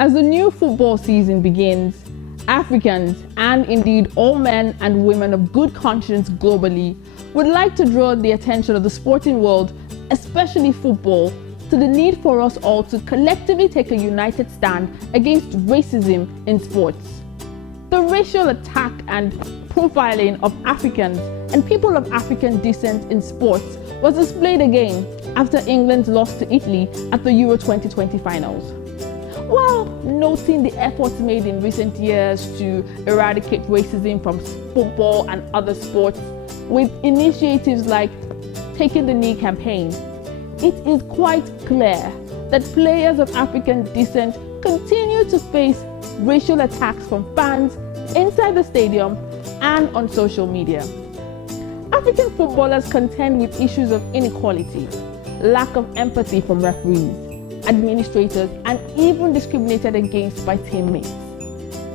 As the new football season begins, Africans, and indeed all men and women of good conscience globally, would like to draw the attention of the sporting world, especially football, to the need for us all to collectively take a united stand against racism in sports. The racial attack and profiling of Africans and people of African descent in sports was displayed again after England's loss to Italy at the Euro 2020 finals. While noting the efforts made in recent years to eradicate racism from football and other sports with initiatives like Taking the Knee campaign, it is quite clear that players of African descent continue to face racial attacks from fans inside the stadium and on social media. African footballers contend with issues of inequality, lack of empathy from referees, administrators, and even discriminated against by teammates.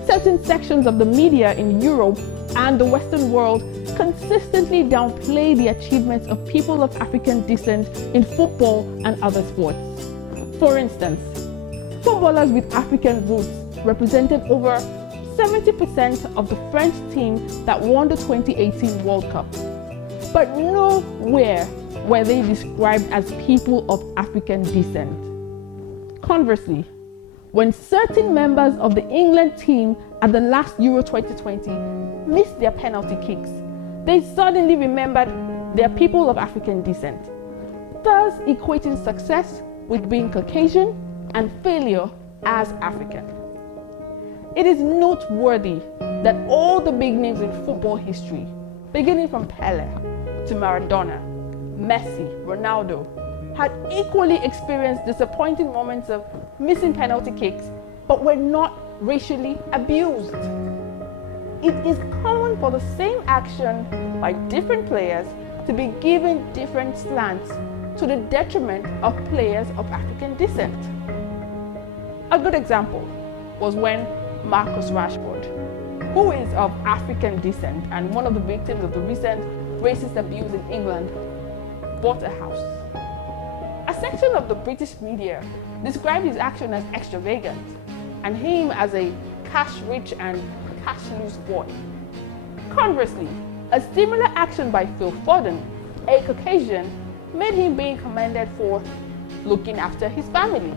Certain sections of the media in Europe and the Western world consistently downplay the achievements of people of African descent in football and other sports. For instance, footballers with African roots represented over 70% of the French team that won the 2018 World Cup. But nowhere were they described as people of African descent. Conversely, when certain members of the England team at the last Euro 2020 missed their penalty kicks, they suddenly remembered they are people of African descent, thus equating success with being Caucasian and failure as African. It is noteworthy that all the big names in football history, beginning from Pelé to Maradona, Messi, Ronaldo, had equally experienced disappointing moments of missing penalty kicks, but were not racially abused. It is common for the same action by different players to be given different slants to the detriment of players of African descent. A good example was when Marcus Rashford, who is of African descent and one of the victims of the recent racist abuse in England, bought a house. A section of the British media described his action as extravagant and him as a cash-rich and cash-loose boy. Conversely, a similar action by Phil Foden, a Caucasian, made him being commended for looking after his family.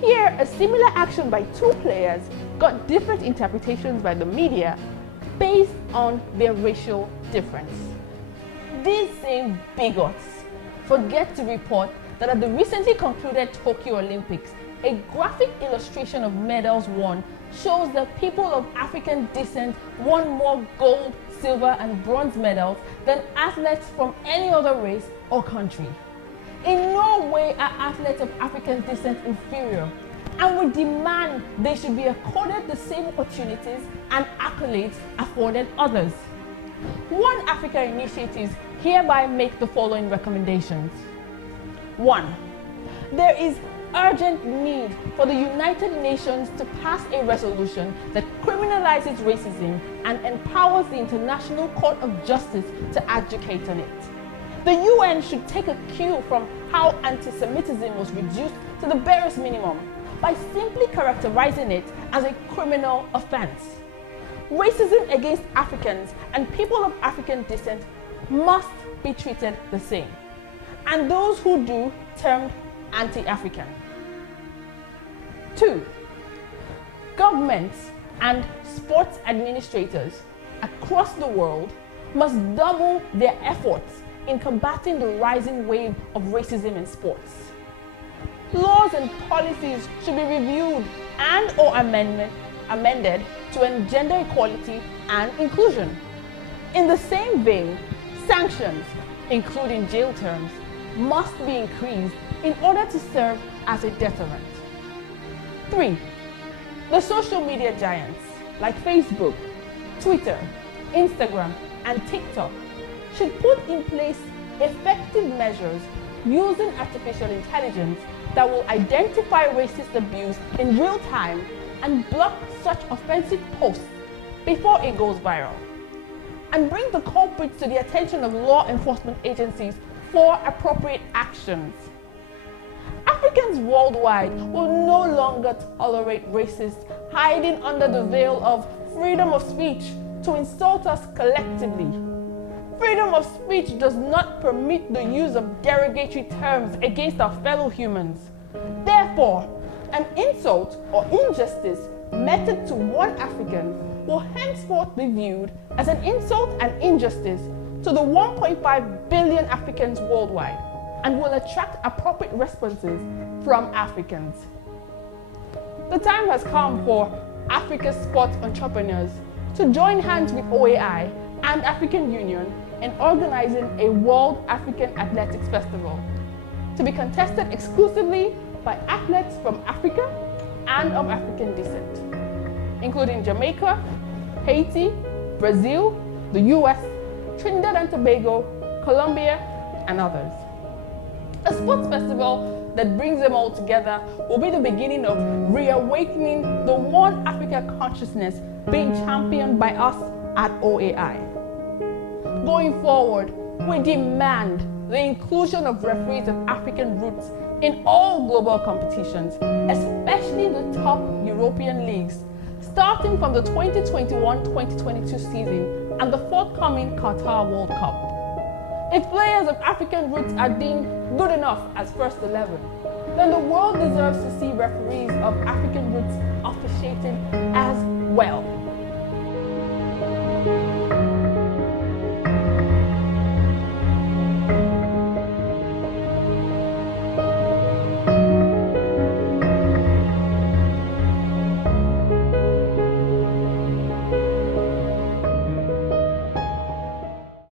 Here, a similar action by two players got different interpretations by the media based on their racial difference. These same bigots forget to report that at the recently concluded Tokyo Olympics, a graphic illustration of medals won shows that people of African descent won more gold, silver, and bronze medals than athletes from any other race or country. In no way are athletes of African descent inferior, and we demand they should be accorded the same opportunities and accolades afforded others. One Africa initiatives hereby make the following recommendations. 1. There is urgent need for the United Nations to pass a resolution that criminalizes racism and empowers the International Court of Justice to adjudicate on it. The UN should take a cue from how anti-Semitism was reduced to the barest minimum by simply characterizing it as a criminal offense. Racism against Africans and people of African descent must be treated the same, and those who do termed anti-African. 2. Governments and sports administrators across the world must double their efforts in combating the rising wave of racism in sports. Laws and policies should be reviewed and or amended to engender equality and inclusion. In the same vein, sanctions, including jail terms, must be increased in order to serve as a deterrent. 3. The social media giants like Facebook, Twitter, Instagram, and TikTok should put in place effective measures using artificial intelligence that will identify racist abuse in real time and block such offensive posts before it goes viral, and bring the culprits to the attention of law enforcement agencies for appropriate actions. Africans worldwide will no longer tolerate racists hiding under the veil of freedom of speech to insult us collectively. Freedom of speech does not permit the use of derogatory terms against our fellow humans. Therefore, an insult or injustice meted to one African will henceforth be viewed as an insult and injustice to the 1.5 billion Africans worldwide and will attract appropriate responses from Africans. The time has come for Africa's sports entrepreneurs to join hands with OAI and African Union in organizing a World African Athletics Festival to be contested exclusively by athletes from Africa and of African descent, including Jamaica, Haiti, Brazil, the US, Trinidad and Tobago, Colombia, and others. A sports festival that brings them all together will be the beginning of reawakening the One Africa consciousness being championed by us at OAI. Going forward, we demand the inclusion of referees of African roots in all global competitions, especially the top European leagues, starting from the 2021-2022 season and the forthcoming Qatar World Cup. If players of African roots are deemed good enough as first 11, then the world deserves to see referees of African roots officiating as well.